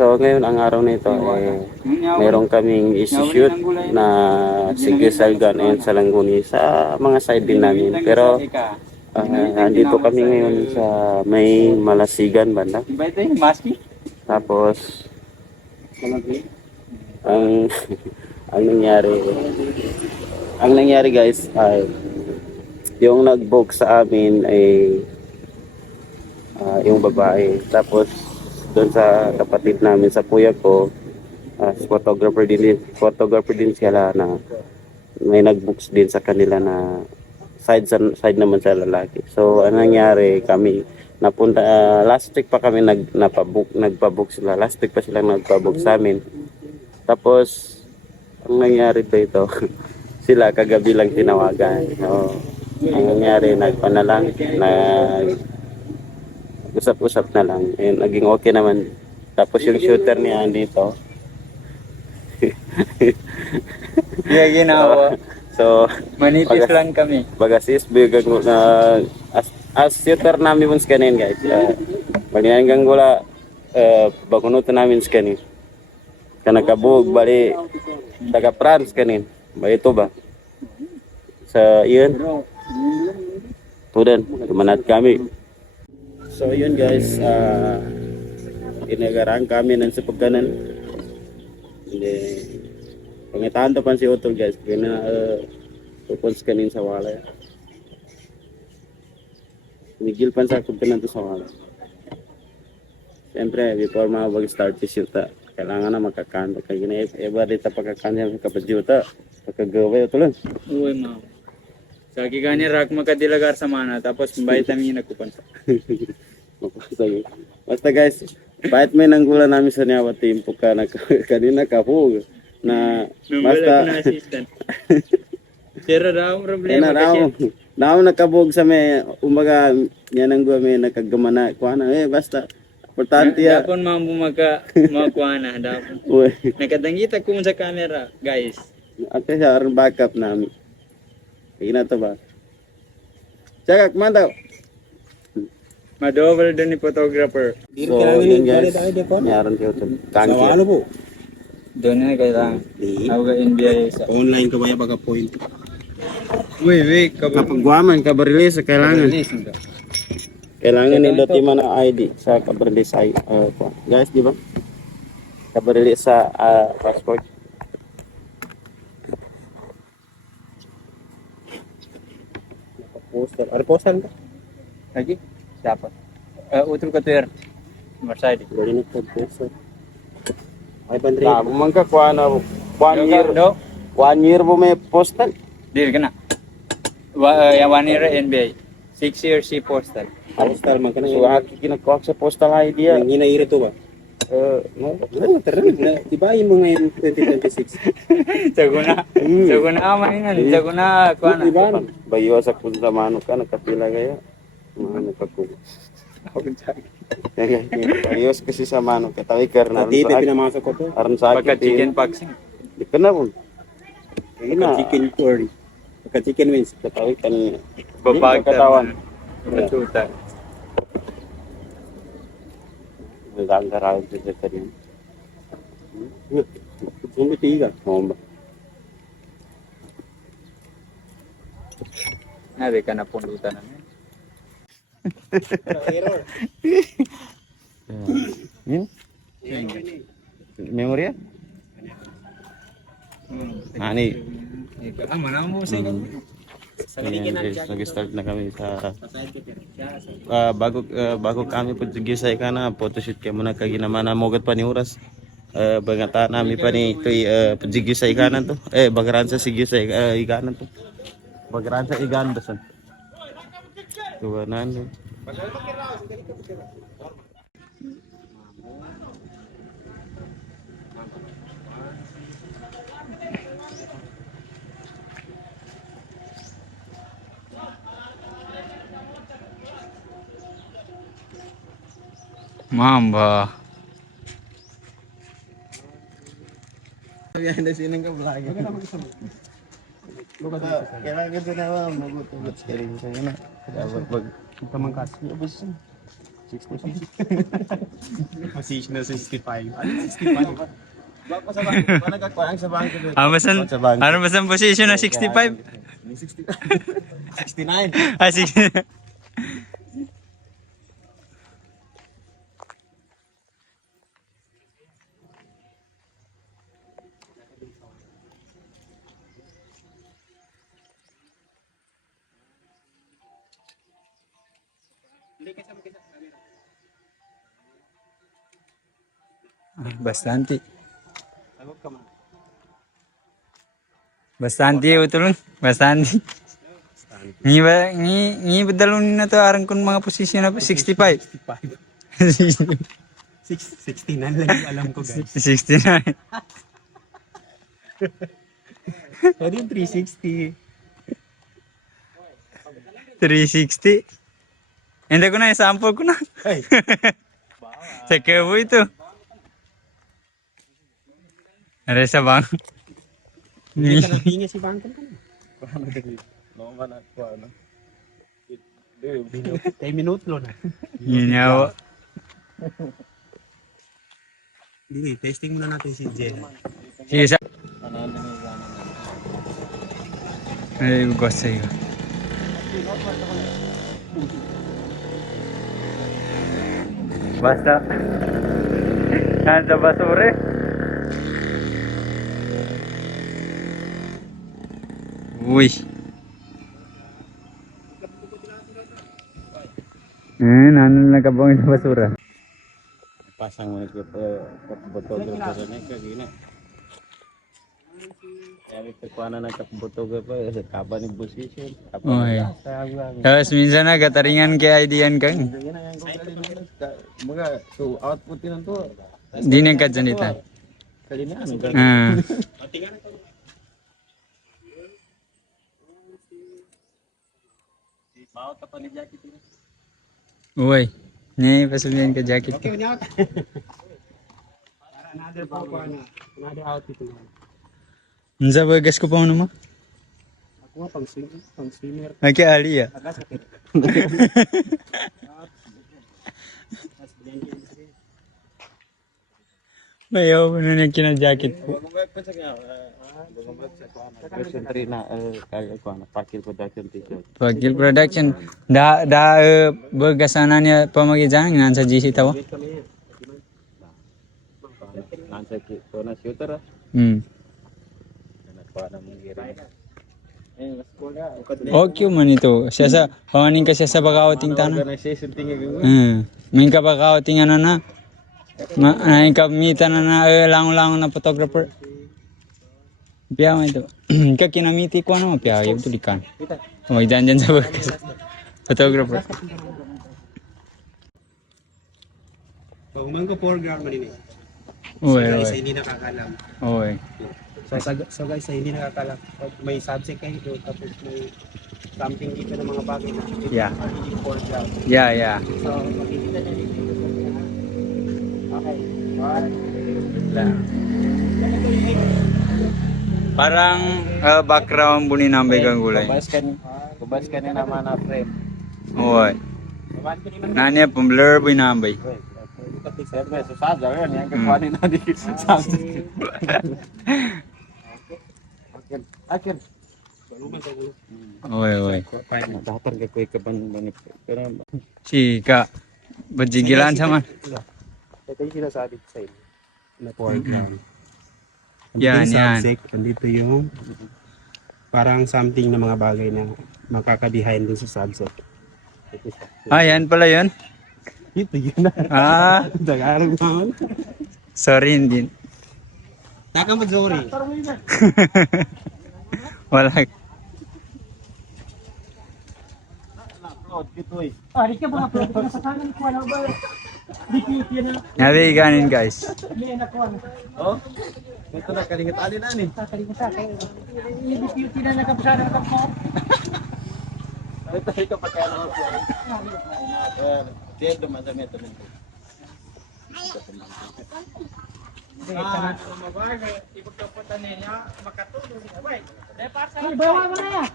So ngayon ang araw na ito meron kaming isi-shoot na Sigisalgan and Salanguni sa mga side din namin. Pero andito kami ngayon sa may Malasigan banda. Tapos ang ang nangyari guys ay yung nag-book sa amin ay yung babae. Tapos doon sa kapatid namin sa kuya ko, photographer din sila na may nag-books din sa kanila na side naman sa lalaki. So ano nangyari, kami napunta last week pa kami nagpa-book sila. Last week pa sila nagpa-book sa amin. Tapos ang nangyari ito sila kagabi lang tinawagan. So ang nangyari, usap-usap na lang. And naging okay naman. Tapos yung shooter niya andito. Ginawa. So, Manitis lang kami. Bagasis bigag na as shooter namin mong skanin guys. Balingan gula bagunutan namin skanin. Kana kabug bali taga France kanin. Ba ito ba? Sa iyon. Tudan, tumanat kami. So yun guys, inagarang kami ng sapagkanan. Hindi, pangitaan to pan si Otol guys, kaya pupons kanin sa wala. Nigil pan sa pagkanan to sa wala. Siyempre, before mag-start to shoot, kailangan na makakanta. Kaya na ever dito pagkakanta kapag juta, pagkagaway ito lang. Uy, ma'am. Sagi ka ni Rak makadilagar sa mana, tapos bayit namin nakupan sa. Basta guys, kahit may nanggulan namin sa niyawa tempo ka na kanina kapug na basta na assistant. Sira daw ang problema kasi. Daw nakabog sa may umaga yan ang may nakagamana kuha na basta importante ya. Dapon mga kuha na dapon. Nakadangita ko sa camera, guys. Ate sa backup namin. Sige na to ba? Tsaka kumandaw. Madouble doon ni photographer. So, yun guys. Meron kayo ito. Thank you. Ano po? Doon na kailangan. Ako ka NBI sa. Online ka ba yung pagka-point? Wait. Kapag guwaman, kabarilis, kailangan. Kailangan nindot yung mga ID sa kabarilis. Guys, di ba? Kabarilis sa passport. Poster. Ano poster ka? Lagi? Dapat. Utol ka to Mercedes. Gawin ito, poster. Ay, bandri. Bumang ka, kuha na 1 year. No? 1 year mo may postal. Deal ka na. 1 year NBA. 6 years si postal. Postal man ka na. So, aki kinagkuha sa postal ID. Ang hinaira to ba? No? Ano, taranig na. Diba yung mga yung 2026? Sago na aman yun. Sago na kuha na. Diba? Bayo sa kung sa mano ka, nakapila kaya. Mga nakakuha. Ayos kasi sa mano ka. Tawikar na. Dito pinamasok ko to. Aron sa akin. Pagka chicken boxing. Di ka na po. Pagka-chicken curry. Pagka-chicken wings. Katawik kanina. Babag katawan. Matuta. Ang karawag sa kanina. Sumitiga. Oo ba? Nabi ka na pundutan namin. Error. Yun? Memory ya? Ani. Mana mo sa Nag-start na kami sa bago kami paggisay ka na photoshoot kay muna kay ginamana mogat pa ni oras. Bangata nami pa ni toy paggisay kanan to. Bagaran sa sigisay iganan to. Bagaran sa igan dasan. Tuwanan. Mamba. Yan na sinang ka vlog. Kailangan ko na magutugot sa rin sa na. Dapat pag Kamangkas. Position na 65. Ano 65? Bako sa bangko. Paano nagkakuha sa bangko? Ano ba sa position na 65? 69. Ah, sige. Bastante. Bastante utulun. Bastante. Ni bedalun na to aran kun mga posisyon na 65. 69 lang yung alam ko, guys. 69. Pwede yung 360. 360. Hindi ko na, sample ko na. Ay. Sa kebo ito. Ada sa bang. Hindi ka nang hingi si bangko ka na. Naman ako ano. Kay minutlo na. Ginyawa. Hindi, testing muna natin si Jen. Sige sa. Ay, gusto sa'yo. Basta. Nasa basura eh. Uy. Nanon na kabang sa basura. Pasang mo ko botol ko sa nek gina. Kaya ko na nagkabotol ko pa sa kaban ni position. Oy. Tapos minsan na gataringan kay idean kang. Mga so output yun to. Di na kadyanita. Kalina ano Ah. Mau ka pa ni jacket ni. Uy. Ni pasulian ka jacket ko. Okay, niya. Para another po ko na. Another outfit na. Unsa ba gas ko pa mo? Ako nga pang swimmer. Ay kay Ali ya. Aga sa kit. Bayaw na na kina jacket ko. Bumabag pa sa kanya. Question 3 na kaya ko na pakil production t-shirt. Pagil production. Bagasana niya pamagijang nan sa GC tawo. Nansa ko na shooter ah. Nakuha na mong gira. Mas ko na. Okay man ito. Siya sa pamaning ka siya sa bakawating tanan. Organization tingin ko. Min ka bakawating ano na. Nain ka mita na langon-langon na photographer. Piya mo ito. Ka kinamiti ko ano piya yung tulikan. Magdyan sa bagas. Photographer. So, umang ko 4 gram man ini. Uy, Guys, uy. hindi nakakalam. Uy. So guys, hindi nakakalam. May subject kayo doon, tapos may something dito ng mga bagay na Yeah. hindi 4 gram. Yeah, yeah. So, makikita niyo dito. Okay. Parang background bunin ang begang gulay. Kubas ka ni naman na frame. Uy. Nanya pemblur buin nambay. Siyempre, susada yun. Yan kakuhanin na di something. Akin. Uy, uy. Datar ka kuy ka ban banip. Pero Sika. Bajigilan sama. Ito yung sinasabi ko sa inyo. Na 4 gram. Yan, Andito yung yan. subject, andito yung parang something na mga bagay na makaka-behind dun sa subject. Ah, yan pala yun. Ito yun na. Ah, Tagarang naman. sorry hindi. Taka mo, sorry. Wala. Ari ka mga pwede na sa kanan ko, ano ba? Dikit yan na. Nabi ganin guys. Yan na ko. Oh, ito na kalingat alin na ni. Kakalimutan kayo. Dikit yan na nakapasara na ko. Ito ito pagkano ko. Diyan dumadami ito. Bawa mo na yan.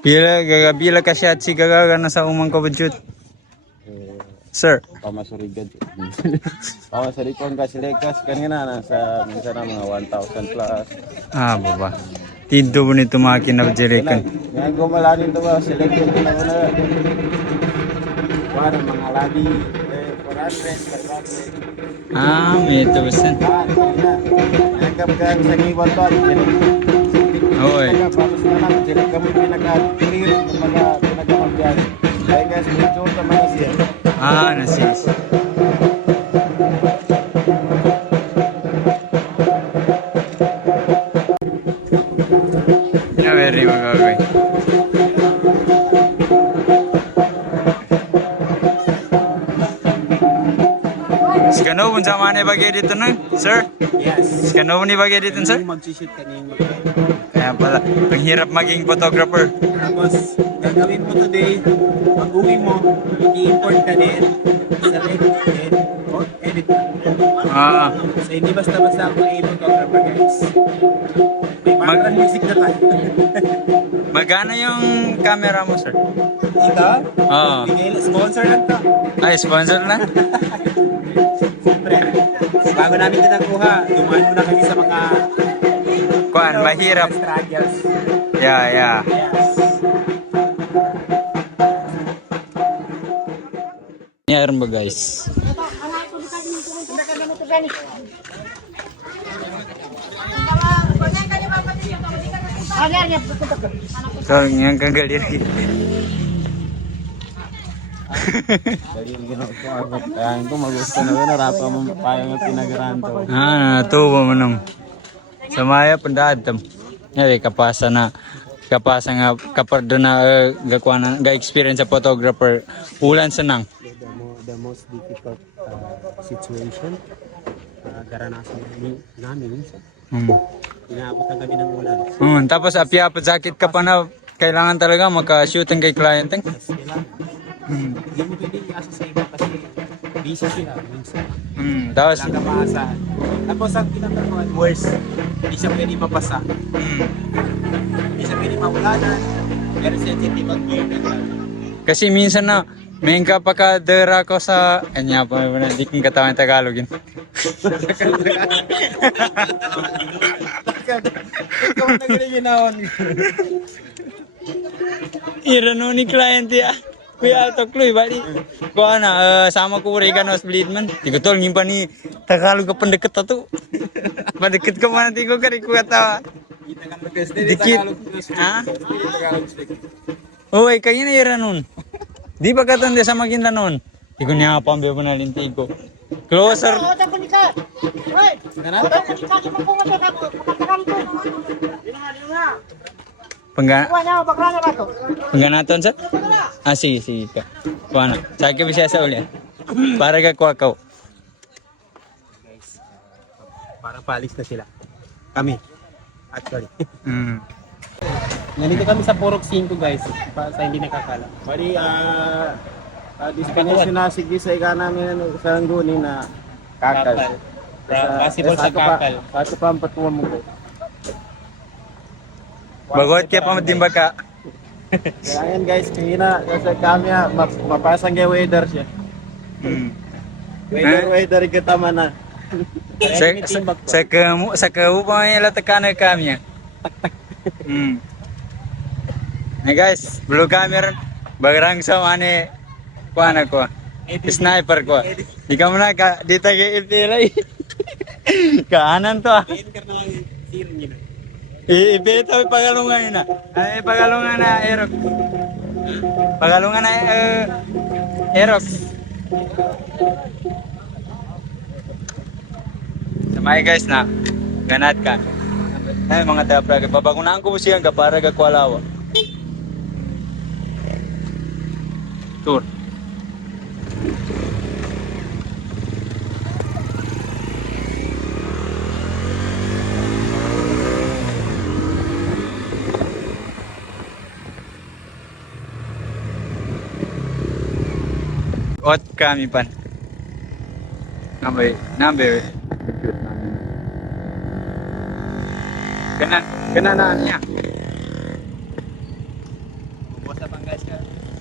Bila ka shot si gagaga na sa umang kabudjut. Sir. Pamasurigad. Pamasarikon ka silikas kanina nasa minsan na mga 1,000 plus. Ah, baba. Tindo mo nito mga kinabjerikan. Ngayon gumalanin to ba silikas na muna. Para mga labi 400, 500. Ah, may ito basan. Nagkap ka sa iwan to. Hoy. Tapos na lang sila kami pinaka-clear kumbaga pinaka-magyan. Kaya guys, medyo sa mga siya. Ah, nasis. Na very magagawin. Skano pun sama ni bagi dito na, sir? Yes. Skano ni bagi dito, sir? Mag-shoot kanina. Kaya pala, ang hirap maging photographer. Tapos, gagawin mo today, pag-uwi mo, i-import ka din, select, then, edit ka. Ah, So, hindi basta-basta ako i-photographer, guys. May background music na tayo. magkano yung camera mo, sir? Ito, Oo. sponsor lang to. Ay, sponsor na? Siyempre, bago namin ito nakuha, dumaan muna kami sa mga Kuan, mahirap. struggles. Yeah, yeah. Yes. Meron ba, guys? So, yung kagalir. Kaya ko magusto na rin, rapa mo payang at pinagaran to. Ah, natuwa mo nung. Sa maya pandaadam. Yari, kapasa nga kapardo na gakuha na ga-experience sa photographer. Ulan sanang. The most difficult situation garanasan namin. Inaabot na kami ng ulan. Tapos apya-apad sakit ka pa na kailangan talaga maka-shooting kay client. Kailangan. Hindi mo pwede iasa sa iba kasi busy sila minsan. Tapos, Wala ka maasahan. Tapos ang pinakakuan, worse, hindi siya pwede mapasa. Hindi siya pwede maulanan. Very sensitive ang game. kasi minsan na may ka pa ka dera ko sa anya pa na di kong katawan Tagalog yun. Ikaw na ganyan ginawan. Irano ni client ya. Kuya to kluy bali. Ko ana sama ko rin ka nos bleed man. Di ko tol ngimpa ni Tagalog ka pandeket to. Pandeket ka man ti ko kari ko kata. Dikit. Ha? Oy, kaya na iranon. Di ba katanda sa Maguindanon? Di ko niya pambe mo na lintig ko. Closer. Pangganaton sa? Ah, sige ka. Kuha na. Sa akin bisaya sa uli. Para ka kuha ka. Parang palis na sila. Kami. Actually. Nandito kami sa Purok 5 guys. Sa hindi nakakala. Bali, destination na sige sa ika namin sa Langguni na kakal. Possible sa kakal. Sa pa ang patuwa mo ko. Bagot kaya pa madimba ka. Kailangan guys, kaya sa kami mapasang kay weather siya. Weather kita man na. Sa kamu pa may latakana kami. Hey guys, blue camera bagrang sa mane kuha na ko. Sniper ko. Di ka muna ka dito kay ipilay. Kaanan to. Ibeta pagalungan na. Ay pagalungan na Erok. Pagalungan na Erok. Samay guys na ganat ka. Ay mga tapraga babagunaan ko siya ka para ga kwalawa. Tour. Ot kami pan. Number. Kena na niya.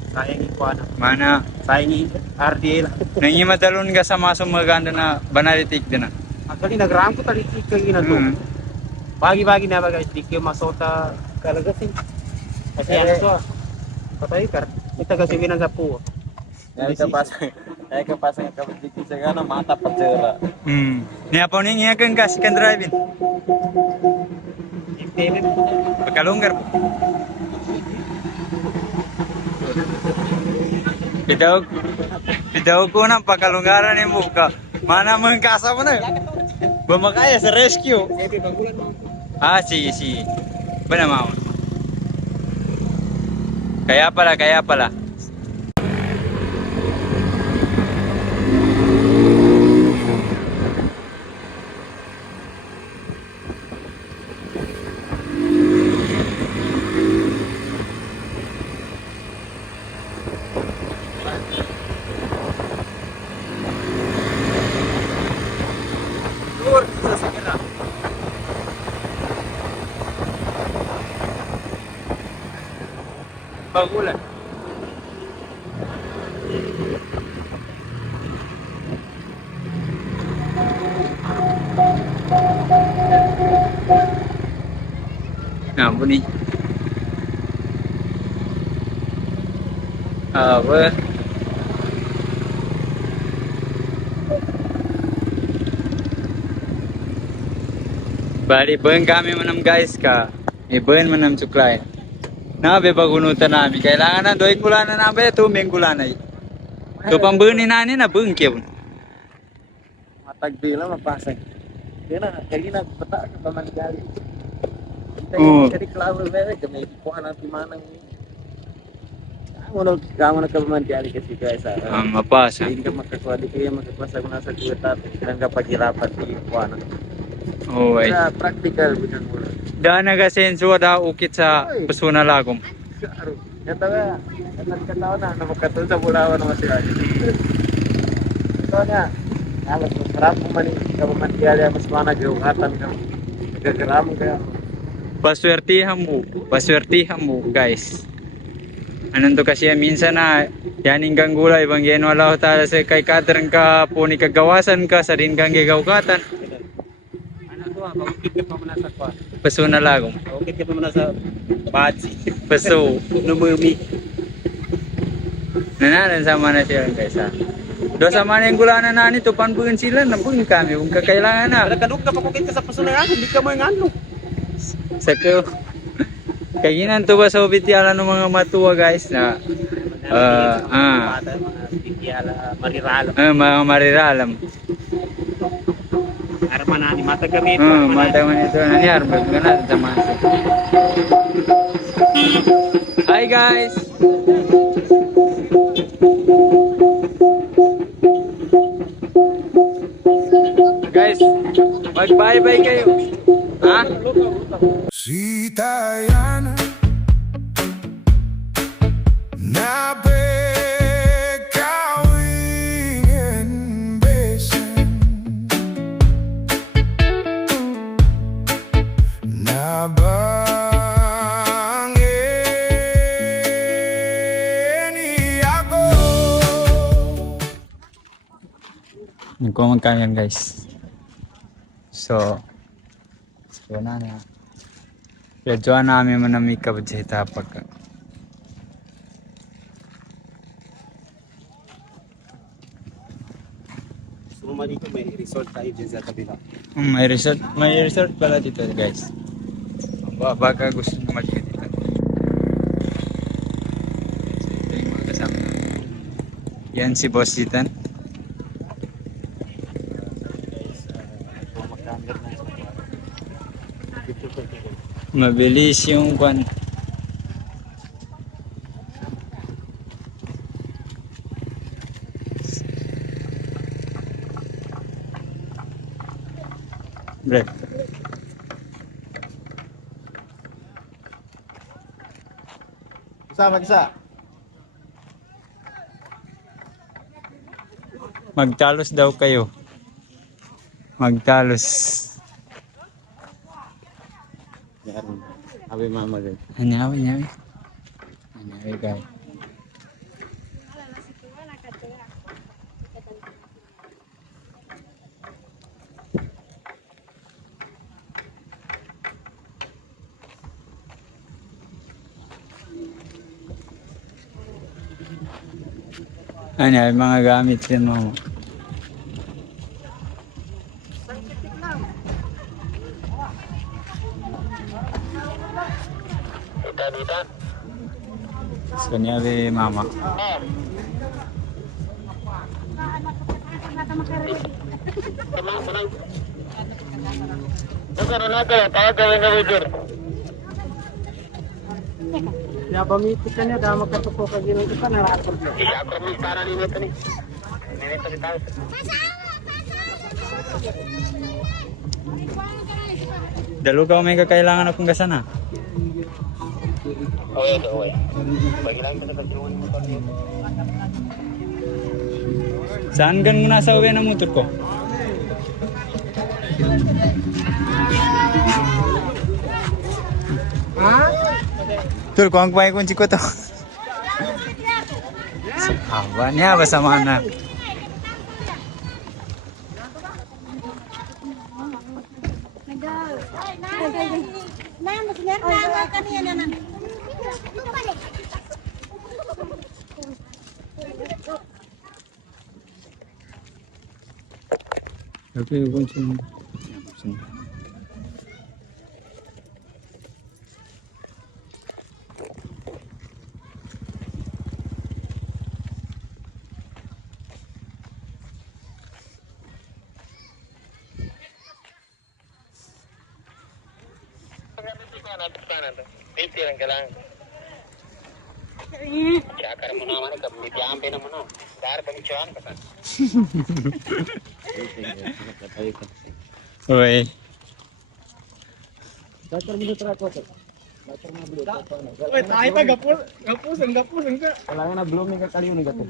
Sayang yung kuha na. Mana, Sayang yung RDA lang. nangimadalon ka sa mga sumaganda na banalitik din na. Actually, nagraam ko talitik kang ginagawa. Hmm. Bagi-bagi na ba guys, di kayo masota kalagasin. Kasi ano to, patay ka. Ito kasi ginagapo. Kaya kapasang kapatid sa gana mata patsera. Niya po ning iya kang gas kan driving. Pagkalunggar po. Pidaw ko ng pagkalunggaran ni Buka. Mana mengkasa mo na. Bumakaya sa rescue. Ah, sige, sige. Ba naman? Kaya pala. Bagulan. Nah, bunyi. Apa? Bali, burn kami manam guys ka. Burn manam suklay. Nabe bagunutan namin. Kailangan na doy kulana na ba tuming kulana. To pambunin na ni na bungkib. Matagdi lang mapasag. Kaya na, kaya na bata ka pa man gali. Oo. Kaya klawo mere kami kuha na timanang. Kamu na ka pa man gali kasi guys. Mapasa. Hindi ka makakuha, di kaya makakuha na sa kuweta. Ilang kapagirapan di kuha na. Oh, ay. Kaya practical bilang mo. Daan na senso da ukit sa Pasuna Lagom. Karo. Kata nga, kataw na makatol sa Bulawan naman siya. Ito nga. Alas masarap mo man ka man gali mas mana gawatan ka. Nagagaram ka. Paswertihan mo guys. Anong to kasi minsan na yaning kang gulay bang wala ko tala sa kay kadrang ka po ni kagawasan ka sa rin kang gigawkatan. Ano to, maukit ka pa muna sa kuha. Pasuna Lagom. Maukit ka pa muna sa badsi. Paso. Numumi. Nananan sama na siya guys ha. Do sama na yung gulanan na nito panbugan sila nabugin kami kung kakailangan na. Kadug ka pa kukit ka sa pasunayan, hindi ka mo yung ano. Sa ko. Kaginan to ba sa obityalan ng mga matuwa guys na Mga tigyala, mariralo. mga mariralam. Arman na ni mata kami. Mata man ito na niya arbag ka na sa masa. Hi guys! Guys, mag-bye-bye kayo. Ha? Si Diana na bekawing en besan na bangin ako. Nagkumag kami yan guys. So na. Radyoan namin manamika ba siya tapak. Sumama dito may resort tayo dyan sa kabila. May resort pala dito guys. Baka gusto nyo mag-dito. So, ito yung mga kasama namin. Yan si Boss Zitan. Mabilis yung kwan. Bre. Sama isa. Magtalos daw kayo. Magtalos. Yan. Abi mama din. Hanyawi guys. Ano, yung mga gamit yan mo. So niya mama. Ya pamiti ka niya, dama ka po ka gino ka na rapor. Dalo ka may kakailangan akong gasana. Saan gan mo nasa uwi ng motor ko? Tur, kung ang kunci ko to. Haba niya, basta mana. Okay, kunci. Uy. Oy, tayo pa gapus ka. Wala na blooming ka kaliw ni gato.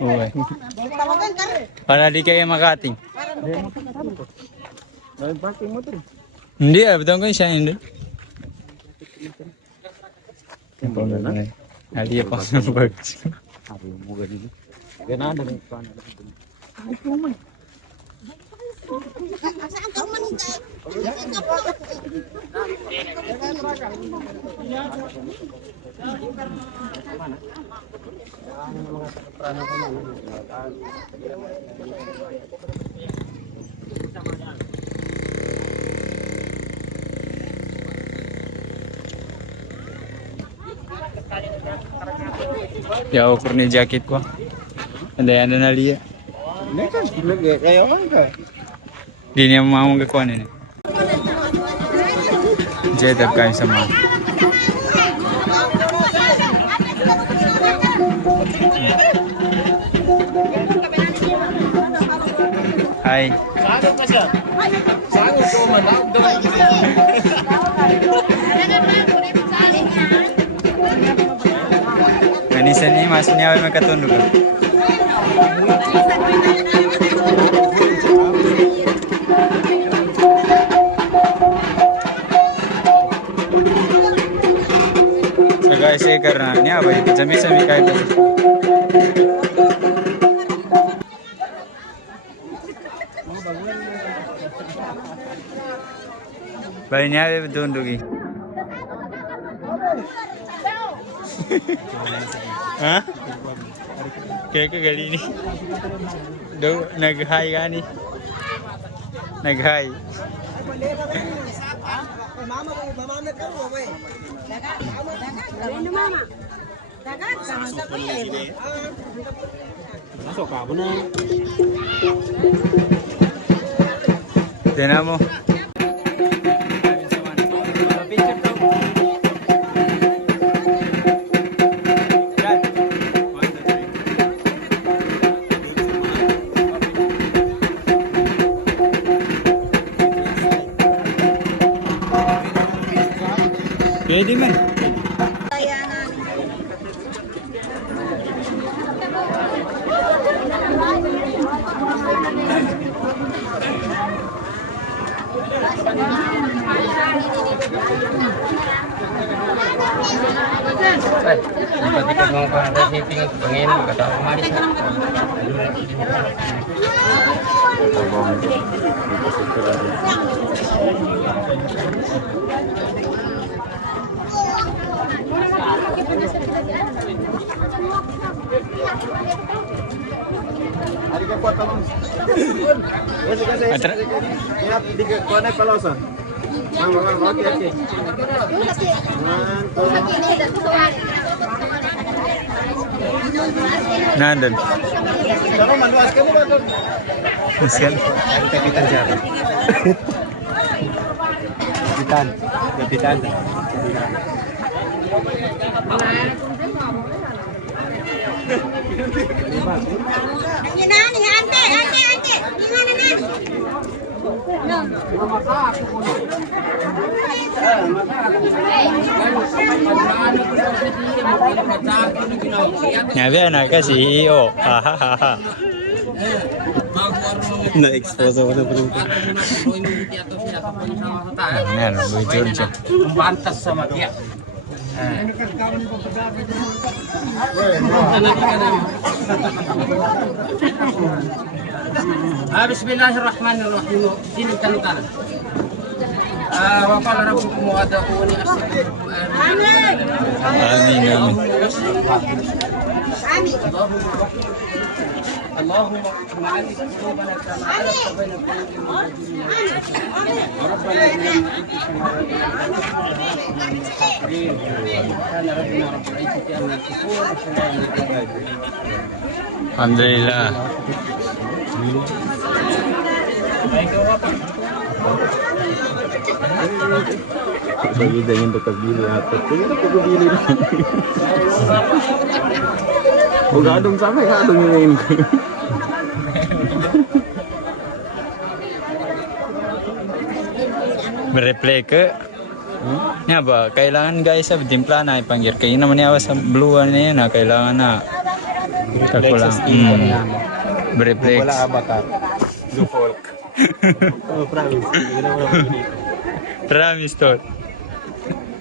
Uy. Para di kayo makating. Dahil parking mo to. Hindi, betul kan siya hindi. Ali apa bagus. Ganada rin pa na. Ya ukur nih jaket ko. Ada na liya. Nekan lagi kayo ka. Di niya mau gakuan ini. Jedab kayo sama. Hai. Saan ka siya? Saan ko man Ganisa ni masnya awal makatunduk. So guys, karena ini apa itu jami-jami kayak itu. Banyak ya betunduk ini. Hah? Kayak kali ini. Do nag-hi ka ni. Nag-hi. Masuk ka mo na. Tingnan mo. Pwede man. Ketika mau pada shipping pengen kata kemarin. Atra- Ingat, di ka, kuha na palosan. Mama, okay. Nandun. Sama, maluas ka mo ba ito? Masyan. Kapitan siya. Kapitan. Kapitan. Nani, ante. Gimana nani? Ngabi na ka CEO. Hahaha. Na-expose ako na pala. Ano, Boy George. Pantas sa matya. Bismillahirrahmanirrahim. Sini kanutan. Wa qala rabbukum ud'uuni astajib. Amin, amin. اللهم معلق قلوبنا كما علقت بين قلوبنا ربنا اننا كان ربنا رب العزه عما يصفون وسلام على Alhamdulillah. Bagi jangan dekat diri atas. Tinggal aku berdiri. Oh, gadong sampai gadong ngayon. Mereplay ke. Nga ba, kailangan guys sa timpla na ipanggir. Kaya naman niya sa blue na yan, kailangan na. Kakulang. Bereflex. Wala abakat. Go folk. Oh, promise. Promise to.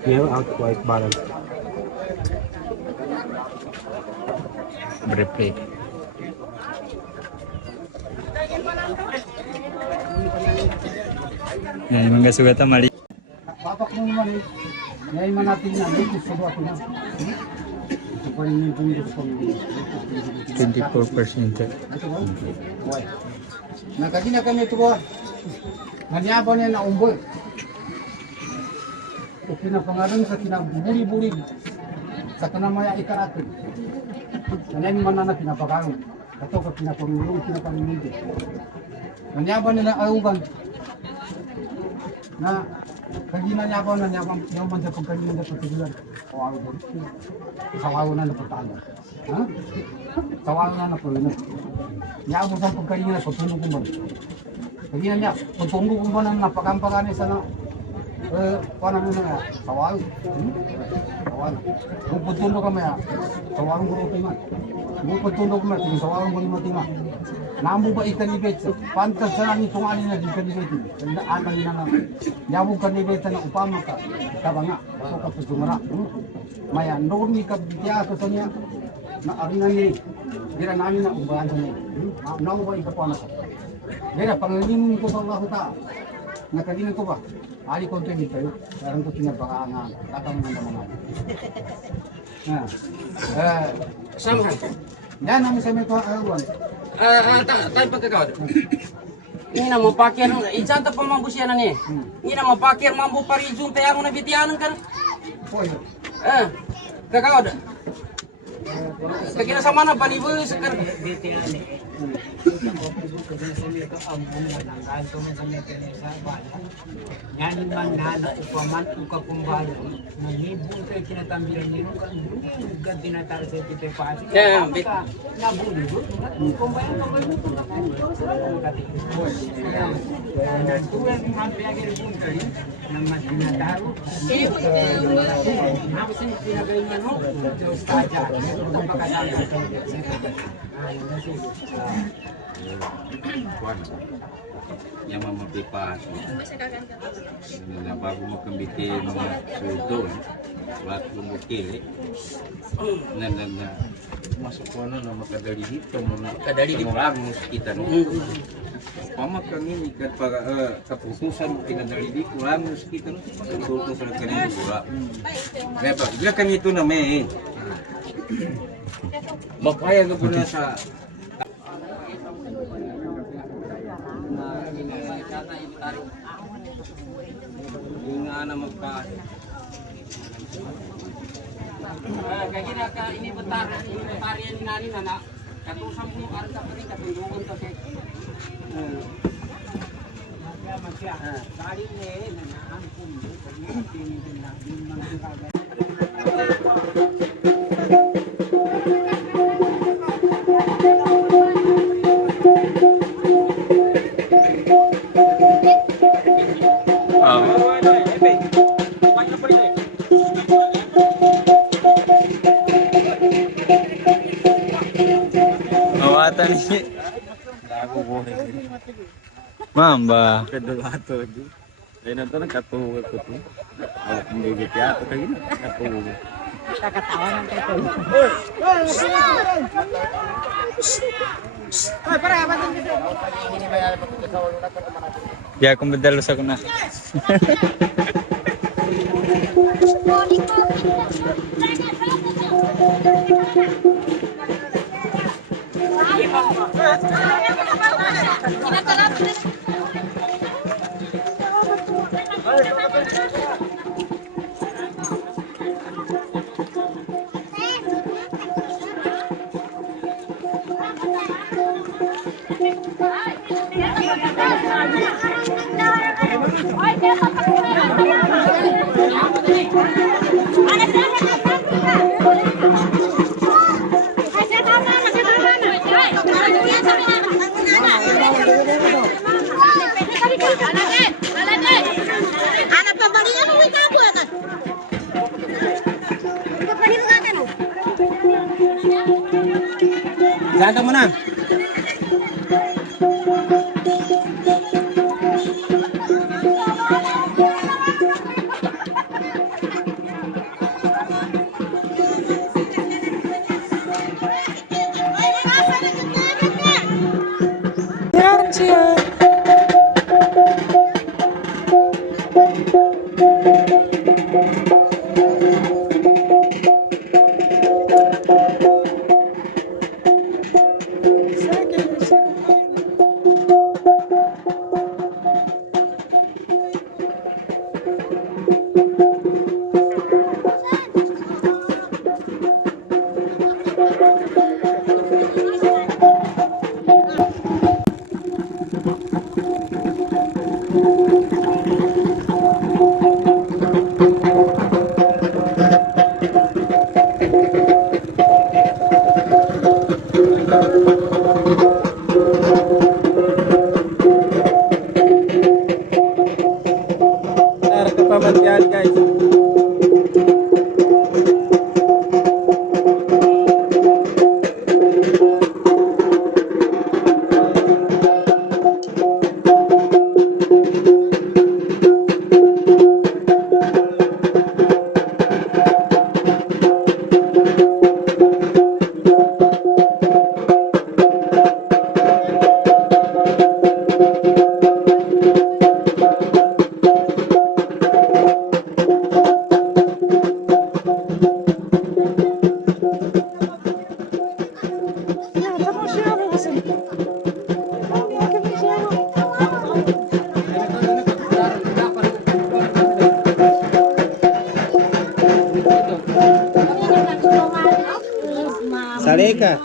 Never out quite balance. Bereflex. Yan, yung mga sugatan mali. Bapak mo naman eh. Ngayon man natin na, may gusto ko ako na. Ito pa rin yung pumigos ko. 24%. Nakagi na kami ito ko. Nanyaban niya na umboy. Ito kinapangalan sa kinabuli-buli. Sa kanamaya ikaratin. Nanyayin man na pinapakaroon. Ito ka pinapangulong, pinapangulong. Nanyaban niya na ayugan. Na kagina niya ako na niya man sa pagkagina na pagkagulan. Kawawa ko. Kawawa na napatalo. Ha? Kawawa na napulunod. Niya ako sa pagkagina sa tunog ko ba. Kagina niya, kung tunog ko ba na napakampagani sa na paano mo na kawawa. Kawawa na. Kung putunog ka maya, kawawa ko rin man. Kung putunog ka maya, kawawa ko rin matima. Namu ba ikanibet pantas sa nang itong alin na di kanibet na anan na nga yawo kanibet na upama ka kabanga so ka pusumara maya noon ni kabitya to sa niya na arina ni dira namin na ubayan niya namu ba ikapana ka dira pangilin ko sa Allah ta nakadinin ko ba ali ko to ni kayo karon ko tinabakangan tatang ng mga Sama. yan namin sa may paawan. Tayo pagkakawad. Ini na mo pakir, isanta pa mambu siya na ni. Ini na mo pakir mambu parijung tayo na bitianan kan. Poy. Kakawad. Kagina sama na banibu sekar. Yan man nana upaman uka kumbalo na libong kay kinatambilan nilo kan bukan tinatal sa tipe pa. Ya, bit. Na bulo. Kumbayan mo ba ito? Yan tuwan ng pagkagir pun kali ng madinataro. Napasin pinagayon mo Diyos taja. Pagkakasama. Yang memapipas na bago makambiti mga suldo lahat lumukili na masuk ko na makadali dito makadali dito lang kita no pamakang ikat para kaputusan pinadali dito lang kita no suldo sa kanila bola kaya bila kami ito na may magpayag na po na sa Yung nga na magpa... Kaya ginaka, inibutarian ni nani na na, katusang mo karon sa pati, katulungan to siya. Mawatan ni. Mamba. Kadulato lagi. Ay nanto nagkatuhog ko to. Ako hindi teatro kay nakatuhog. Ya kung madalos ako na. Anak pembalian mau kabur kan? Pembalian kan? Jaga mo na. Pamatian guys. Saleka.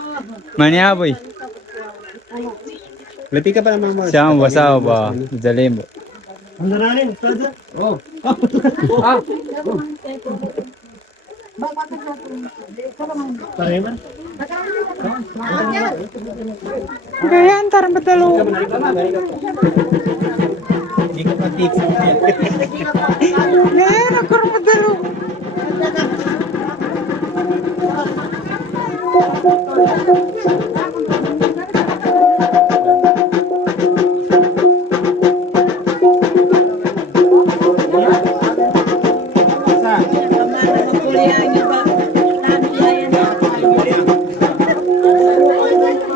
Maniaboy. Lebih ka pa naman mo. Siya ang basaw ba? Dalim. Gaya antara betalo. Gaya nakor betalo.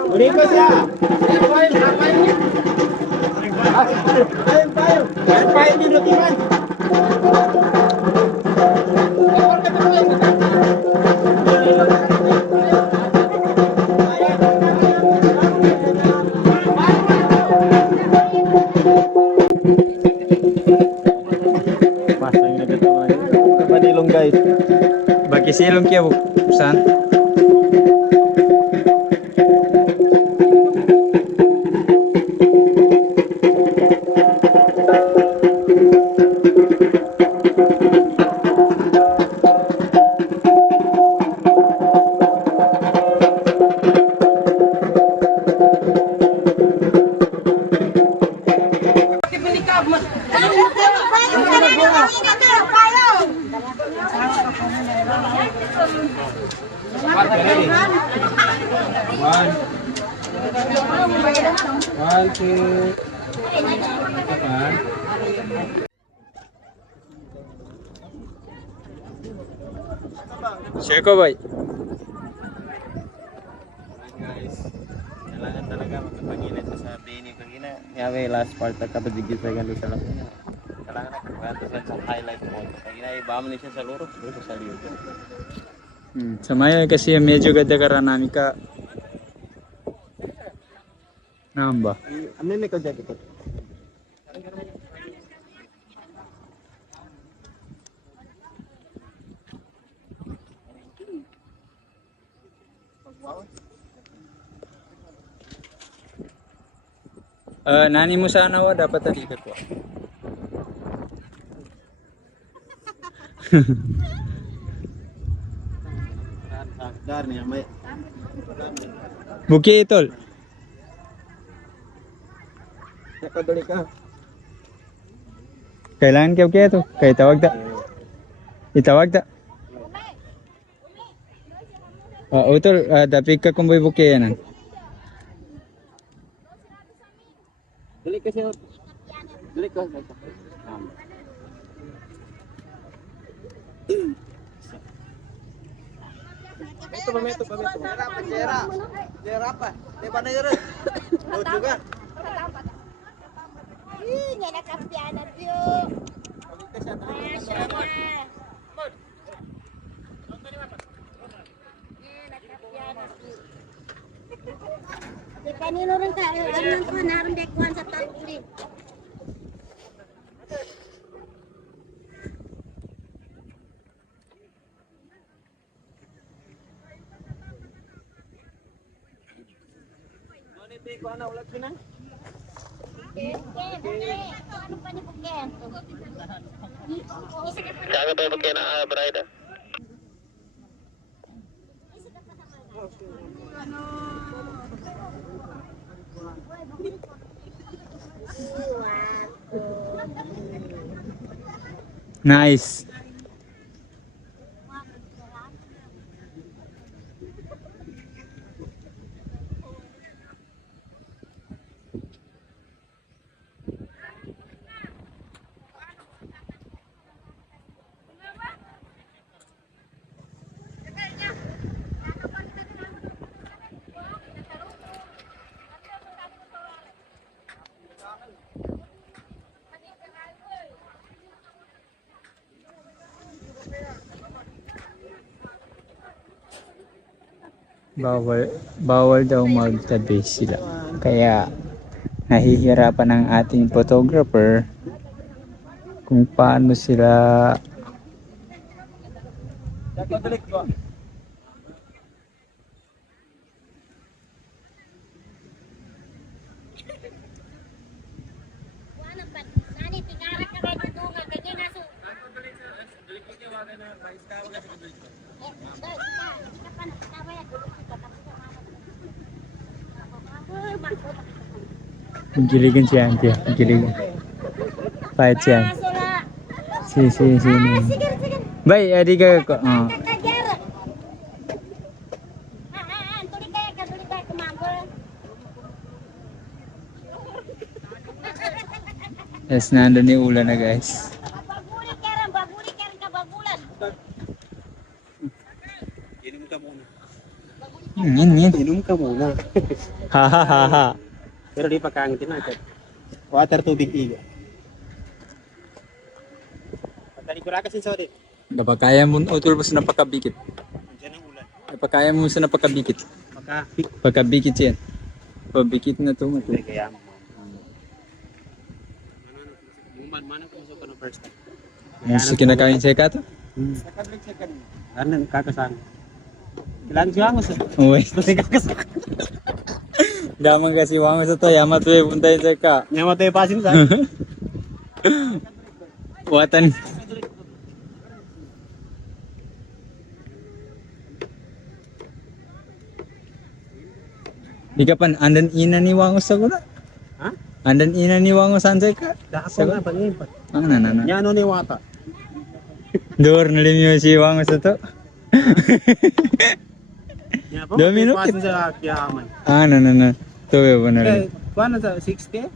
Berikut ya. Payo di Rotiman. Silong kaya po. Saan? Share ko, boy. Guys, kailangan talaga magkapagilan sa sabi ni Kagina. Yawe, last part na kapadigid sa gano'n sa lang. Kailangan na kagwanto sa highlight mo. Kagina, iba mo niya siya sa lurok. Dito sa liyo. Sa maya kasi medyo ganda karanami ka. Namba. Ano may ko dyan ito? Nani mo sana wa dapat tadi ko. Dar niya, may... Buki tol. Nakadali ka. Kailangan kaya to. Kaya tawag ta. Itawag ta. Utol, dapat ka kumboy buki yanan. Dali ka siya. Dali ka. Ito pa. Jera pa. Di ba na yun? Juga. Ih, nggak ada kapianan view. Masya Allah. Di kanino rin ka, ano ko, naroon dekuan sa taguli. Ano pa ni Buken? Kaya pa yung na bride. Nice. Bawal daw magtabi sila. Kaya nahihirapan ang ating photographer kung paano sila giligan si auntie. Giligan. Pahit si auntie. Si. Bay, adi ka ko. Yes, nandun ni ulan na guys. Inom ka muna. Yan. Inom ka muna. Ha. Pero di pa kangitin natin. Water, tubig, iga. Pagkali ko kasi sa ulit. Dapat kaya mo utol mo sa napakabikit. Diyan ang ulan. Dapat kaya mo sa napakabikit. Pagkabikit yan. Pabikit na to. Kaya mo. Mana kung sa first time. Musi kinakain sa kato? Ano, kakasama. Kailangan siya ako sa... Uy. Kasi kakasama. Damang kasi wango sa to. Yamat we punta sa ka. Niya mo tayo pasin sa... Watan. Di ka pan andan ina ni wango sa kuna. Ha? Andan ina ni wango san sa ka. Dako na pa ngayon pa. Ang na. Niya ano ni wata. Dor na limyo si wango sa to. Niya pa Dami, no? pasin sa kiyaman. Na. Tuwe ba na rin? Okay, kuha na sa 60?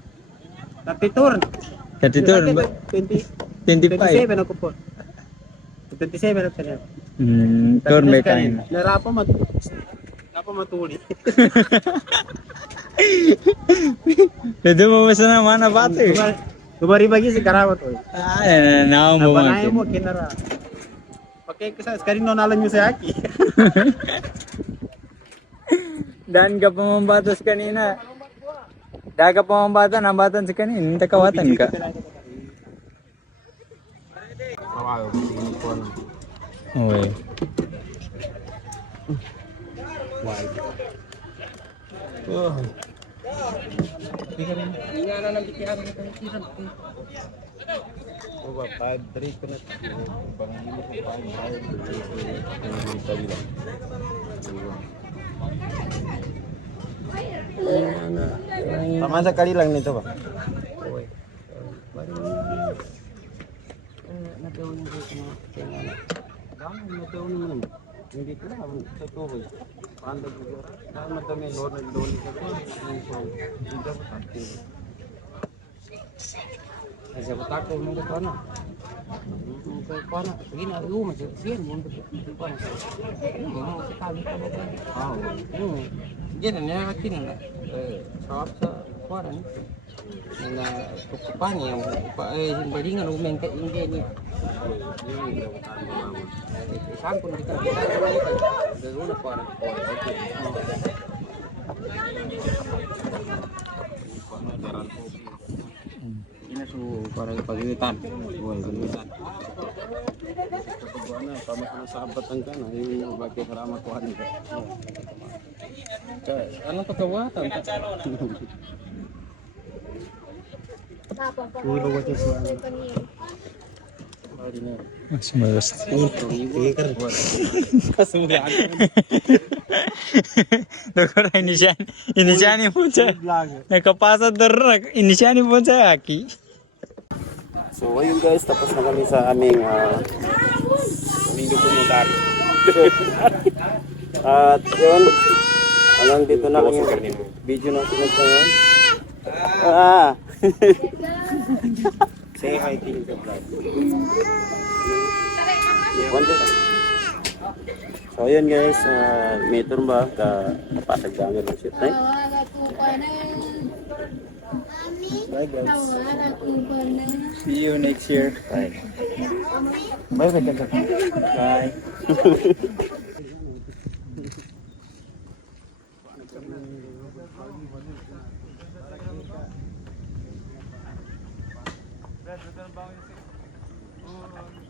32. 32 ba? 27 25. ako po. 27 ako sa Tor may kain. Napa matuli. Pwede mo basta naman na bata eh. Kumari bagi si karawat oy. Naon mo Napanayo mo makin. kinara. Pakai sa skarin no nalan mo sa aki. Dan ka pa mambatas kanina. Daga pa mambatan, nambatan sa kanina. Hindi kawatan ka. Oy. Coba 5-3 ka na. Bang mo ko 5-5. Tama sa kali lang nito ba? Hindi ko na, sa tuhoy. Paano ko? Dahil madami, lord nag-lord ka ko. Hindi ko takot. Ay sa batako mo ko na. Ko paano? Sige na, masih siyan mo ko paano. Mo sa kali ka ba? Ah. Diyan na natin na. Sa kuara ni. Na kukupan niya simbalingan umen ka hindi ni. Saan ko dito? Dalo kuara. Ini su para pagilitan. Pagilitan. Ano, tama ka na sa abatan ka na. Yung bagay para makuha nito. Anong pagkawatan? Ulo ko sa Mas malas. Dokter inisiani pun sa. Nakapasa darak inisiani pun sa aki. So ayun guys, tapos na kami sa aming dokumentary. At yun, hanggang dito na lang yung video natin ngayon. Say hi to the vlog. So ayun guys, may turba kapasag dami ng shit na. Bye guys. See you next year. Bye. Bye. Bye.